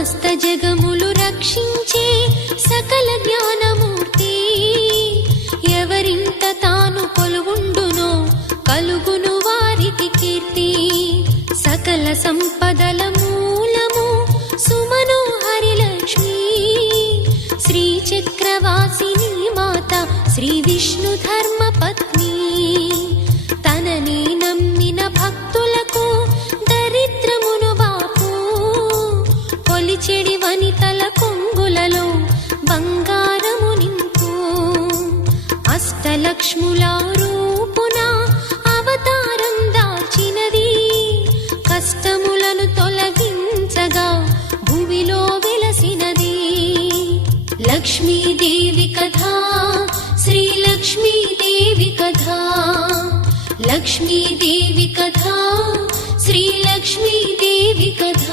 సమస్త జగములు రక్షించే సకల జ్ఞానమూర్తి, ఎవరింట తాను కొలువుండునో కలుగును వారికి కీర్తి. సకల సంపదల మూలము సుమనోహరి లక్ష్మి, శ్రీ చక్రవాసిని మాత శ్రీ విష్ణు ధర్మ పత్ని. తనని నమ్మిన భక్తులకు దరిద్రమును బాపు, కొలిచెడి వనితల కొంగులలో బంగారము నింపు. అష్టలక్ష్ముల రూపున అవతారం దాల్చినది, కష్టములను తొలగించగా భూమిలో వెలసినది. లక్ష్మీదేవి కథ, శ్రీ లక్ష్మీదేవి కథ, లక్ష్మీదేవి కథ, శ్రీ లక్ష్మీదేవి కథ.